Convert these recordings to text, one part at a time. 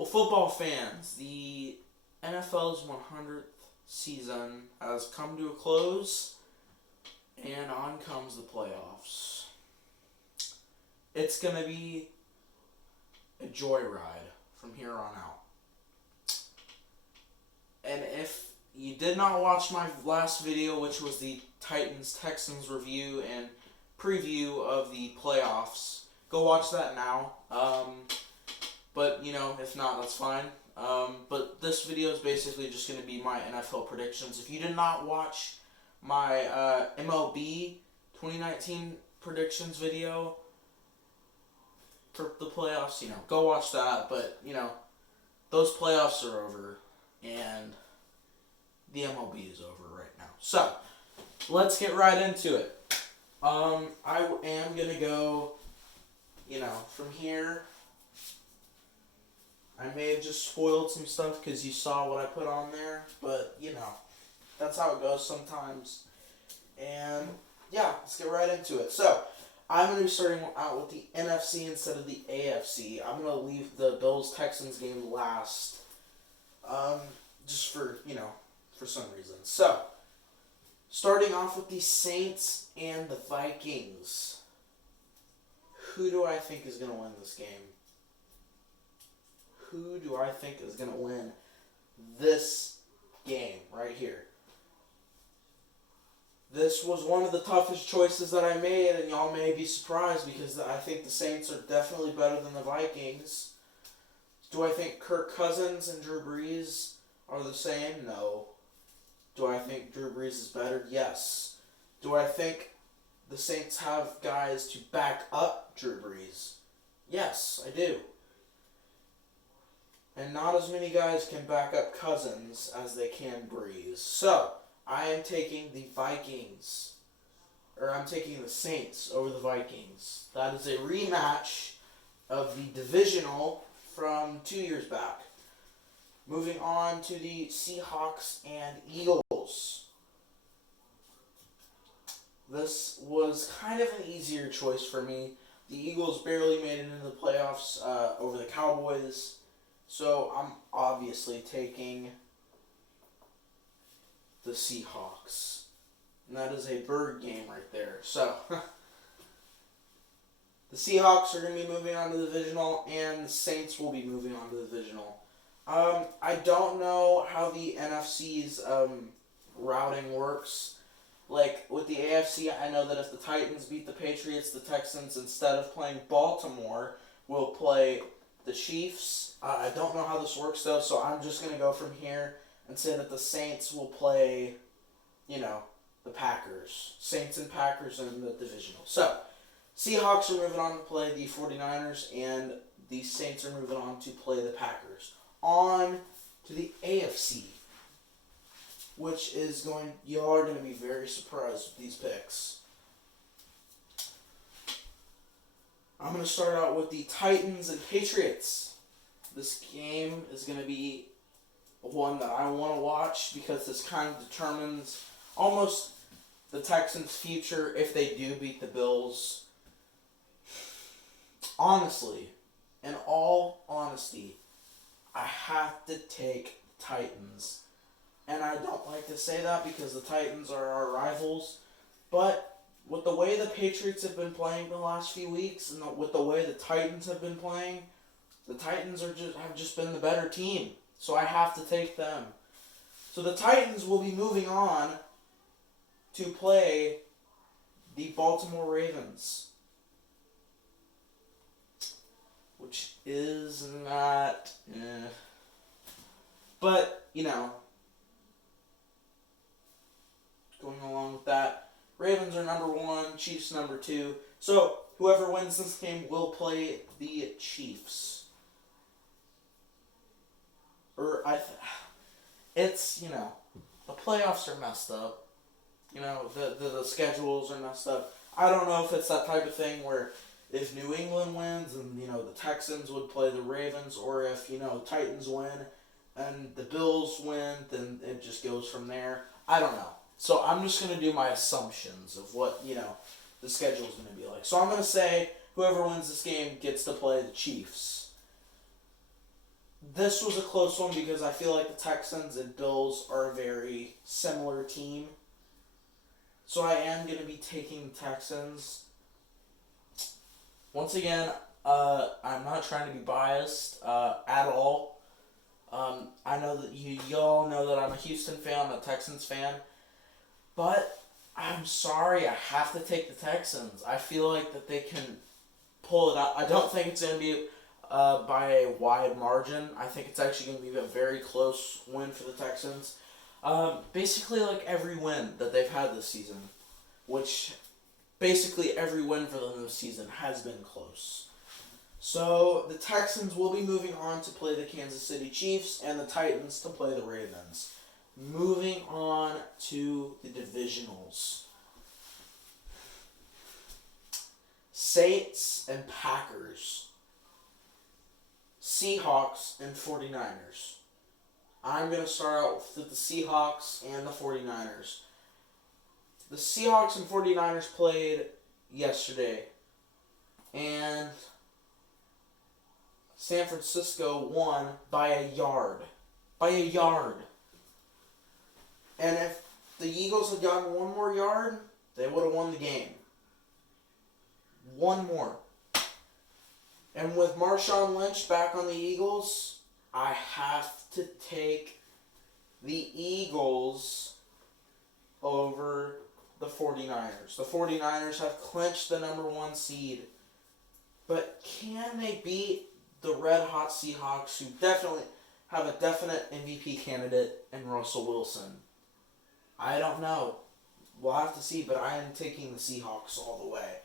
Well, football fans, the NFL's 100th season has come to a close, and on comes the playoffs. It's going to be a joyride from here on out. And if you did not watch my last video, which was the Titans-Texans review and preview of the playoffs, go watch that now. But, if not, that's fine. But this video is basically just going to be my NFL predictions. If you did not watch my MLB 2019 predictions video for the playoffs, go watch that. But, those playoffs are over, and the MLB is over right now. So, let's get right into it. I am going to go, from here. I may have just spoiled some stuff because you saw what I put on there, but, that's how it goes sometimes. And, yeah, let's get right into it. So, I'm going to be starting out with the NFC instead of the AFC. I'm going to leave the Bills-Texans game last, just for, for some reason. So, starting off with the Saints and the Vikings. Who do I think is going to win this game? Who do I think is going to win this game right here? This was one of the toughest choices that I made, and y'all may be surprised because I think the Saints are definitely better than the Vikings. Do I think Kirk Cousins and Drew Brees are the same? No. Do I think Drew Brees is better? Yes. Do I think the Saints have guys to back up Drew Brees? Yes, I do. And not as many guys can back up Cousins as they can Brees. So, I am taking the Vikings. Or I'm taking the Saints over the Vikings. That is a rematch of the divisional from 2 years back. Moving on to the Seahawks and Eagles. This was kind of an easier choice for me. The Eagles barely made it into the playoffs over the Cowboys. So I'm obviously taking the Seahawks. And that is a bird game right there. So the Seahawks are going to be moving on to the divisional, and the Saints will be moving on to the divisional. I don't know how the NFC's routing works. Like, with the AFC, I know that if the Titans beat the Patriots, the Texans, instead of playing Baltimore, will play the Chiefs. I don't know how this works, though, so I'm just going to go from here and say that the Saints will play, the Packers. Saints and Packers in the divisional. So, Seahawks are moving on to play the 49ers, and the Saints are moving on to play the Packers. On to the AFC, which is y'all are going to be very surprised with these picks. I'm going to start out with the Titans and Patriots. This game is going to be one that I want to watch because this kind of determines almost the Texans' future if they do beat the Bills. Honestly, in all honesty, I have to take Titans. And I don't like to say that because the Titans are our rivals, but with the way the Patriots have been playing the last few weeks, and with the way the Titans have been playing, the Titans have just been the better team. So I have to take them. So the Titans will be moving on to play the Baltimore Ravens, which is not... But, going along with that, Ravens are number 1, Chiefs number 2. So, whoever wins this game will play the Chiefs. It's, the playoffs are messed up. The schedules are messed up. I don't know if it's that type of thing where if New England wins and, the Texans would play the Ravens, or if, Titans win and the Bills win, then it just goes from there. I don't know. So I'm just going to do my assumptions of what, the schedule is going to be like. So I'm going to say whoever wins this game gets to play the Chiefs. this was a close one because I feel like the Texans and Bills are a very similar team. So I am going to be taking the Texans. Once again, I'm not trying to be biased at all. I know that y'all know that I'm a Houston fan, I'm a Texans fan, but I'm sorry, I have to take the Texans. I feel like that they can pull it out. I don't think it's going to be by a wide margin. I think it's actually going to be a very close win for the Texans. Basically, like every win that they've had this season, which basically every win for them this season has been close. So the Texans will be moving on to play the Kansas City Chiefs and the Titans to play the Ravens. Moving on to the divisionals. Saints and Packers. Seahawks and 49ers. I'm going to start out with the Seahawks and the 49ers. The Seahawks and 49ers played yesterday, and San Francisco won by a yard. By a yard. And if the Eagles had gotten one more yard, they would have won the game. One more. And with Marshawn Lynch back on the Eagles, I have to take the Eagles over the 49ers. The 49ers have clinched the number 1 seed. But can they beat the Red Hot Seahawks, who definitely have a definite MVP candidate in Russell Wilson? I don't know. We'll have to see, but I am taking the Seahawks all the way.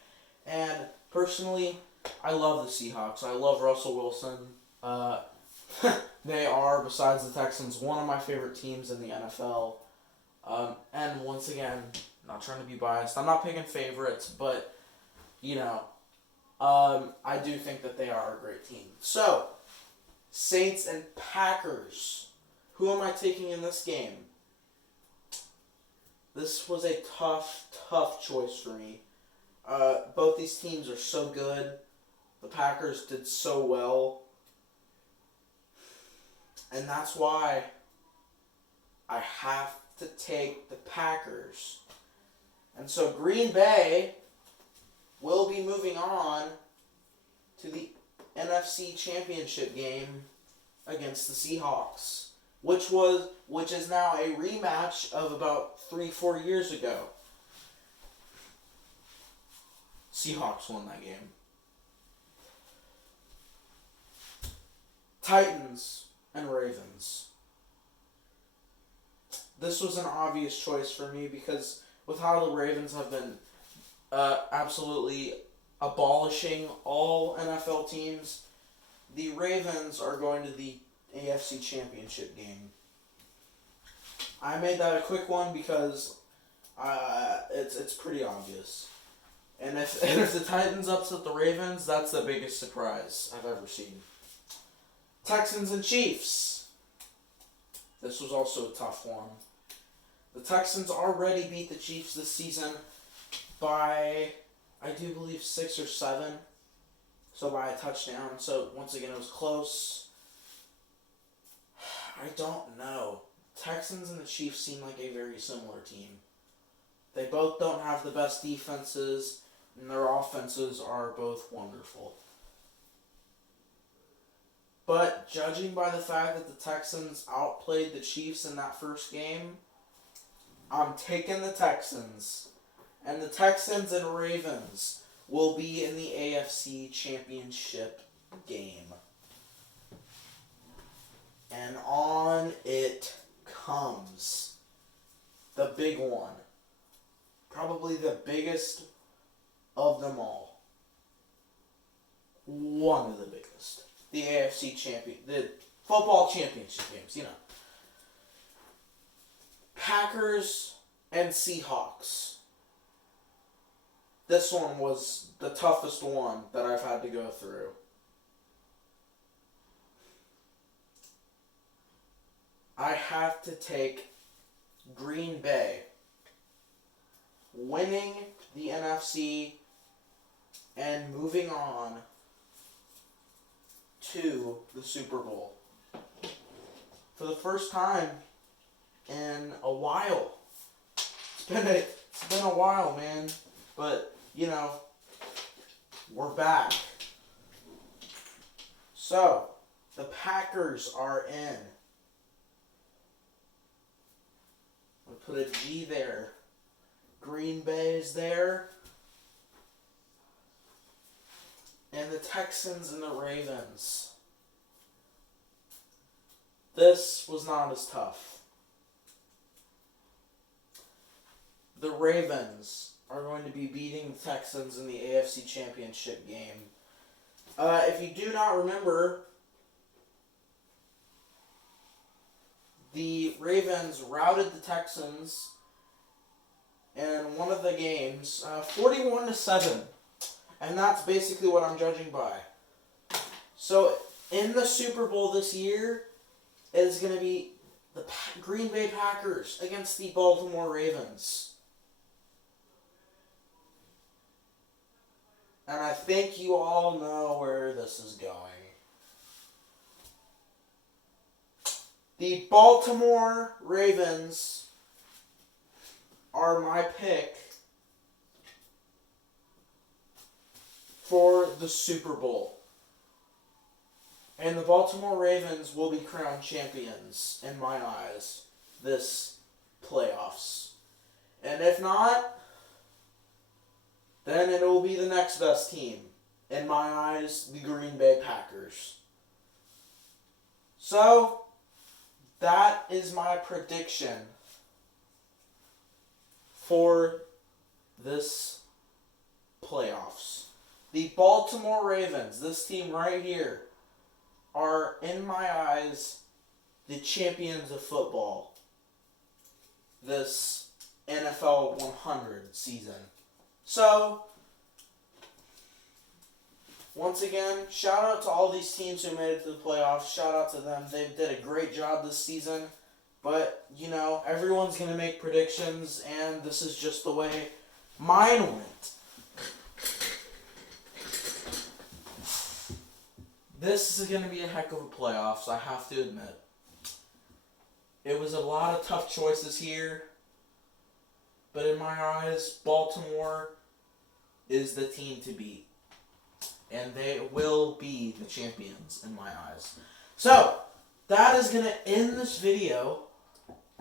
And personally, I love the Seahawks. I love Russell Wilson. They are, besides the Texans, one of my favorite teams in the NFL. And once again, not trying to be biased. I'm not picking favorites, but, I do think that they are a great team. So, Saints and Packers. Who am I taking in this game? This was a tough choice for me. Both these teams are so good. The Packers did so well. And that's why I have to take the Packers. And so Green Bay will be moving on to the NFC Championship game against the Seahawks, which is now a rematch of about 3-4 years ago. Seahawks won that game. Titans and Ravens. This was an obvious choice for me because with how the Ravens have been absolutely abolishing all NFL teams, the Ravens are going to the AFC Championship game. I made that a quick one because it's pretty obvious. And if the Titans upset the Ravens, that's the biggest surprise I've ever seen. Texans and Chiefs. This was also a tough one. The Texans already beat the Chiefs this season by, I do believe, 6 or 7. So by a touchdown. So once again, it was close. I don't know. Texans and the Chiefs seem like a very similar team. They both don't have the best defenses, and their offenses are both wonderful. But judging by the fact that the Texans outplayed the Chiefs in that first game, I'm taking the Texans. And the Texans and Ravens will be in the AFC Championship game. And on it comes. The big one. Probably the biggest of them all. One of the biggest. The AFC champion, the football championship games, Packers and Seahawks. This one was the toughest one that I've had to go through. I have to take Green Bay winning the NFC and moving on to the Super Bowl. for the first time in a while. It's been a while, man. But, you know, we're back. So, the Packers are in. We'll put a G there. Green Bay is there. And the Texans and the Ravens. This was not as tough. The Ravens are going to be beating the Texans in the AFC Championship game. If you do not remember, the Ravens routed the Texans in one of the games, 41-7. And that's basically what I'm judging by. So, in the Super Bowl this year, it is going to be the Green Bay Packers against the Baltimore Ravens. And I think you all know where this is going. The Baltimore Ravens are my pick for the Super Bowl. And the Baltimore Ravens will be crowned champions, in my eyes, this playoffs. And if not, then it will be the next best team. In my eyes, the Green Bay Packers. So, that is my prediction for this playoffs. The Baltimore Ravens, this team right here, are, in my eyes, the champions of football this NFL 100 season. So, once again, shout out to all these teams who made it to the playoffs. Shout out to them. They did a great job this season. But, you know, everyone's going to make predictions, and this is just the way mine went. This is going to be a heck of a playoffs, I have to admit. It was a lot of tough choices here. But in my eyes, Baltimore is the team to beat. And they will be the champions in my eyes. So, that is going to end this video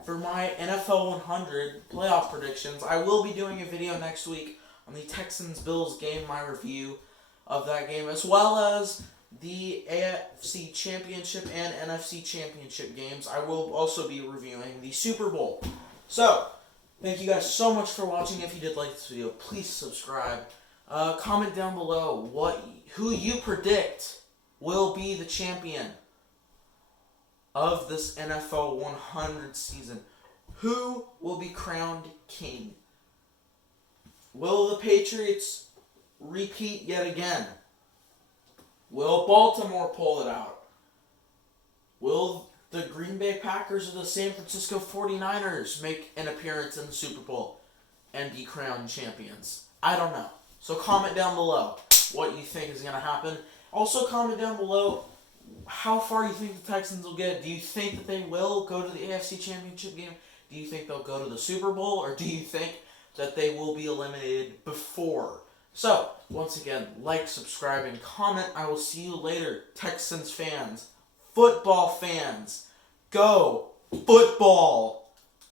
for my NFL 100 playoff predictions. I will be doing a video next week on the Texans-Bills game, my review of that game, as well as the AFC Championship and NFC Championship games. I will also be reviewing the Super Bowl. So, thank you guys so much for watching. If you did like this video, please subscribe. Comment down below who you predict will be the champion of this NFL 100 season. Who will be crowned king? Will the Patriots repeat yet again? Will Baltimore pull it out? Will the Green Bay Packers or the San Francisco 49ers make an appearance in the Super Bowl and be crowned champions? I don't know. So comment down below what you think is going to happen. Also comment down below how far you think the Texans will get. Do you think that they will go to the AFC Championship game? Do you think they'll go to the Super Bowl? Or do you think that they will be eliminated before? So, once again, like, subscribe, and comment. I will see you later, Texans fans, football fans. Go football!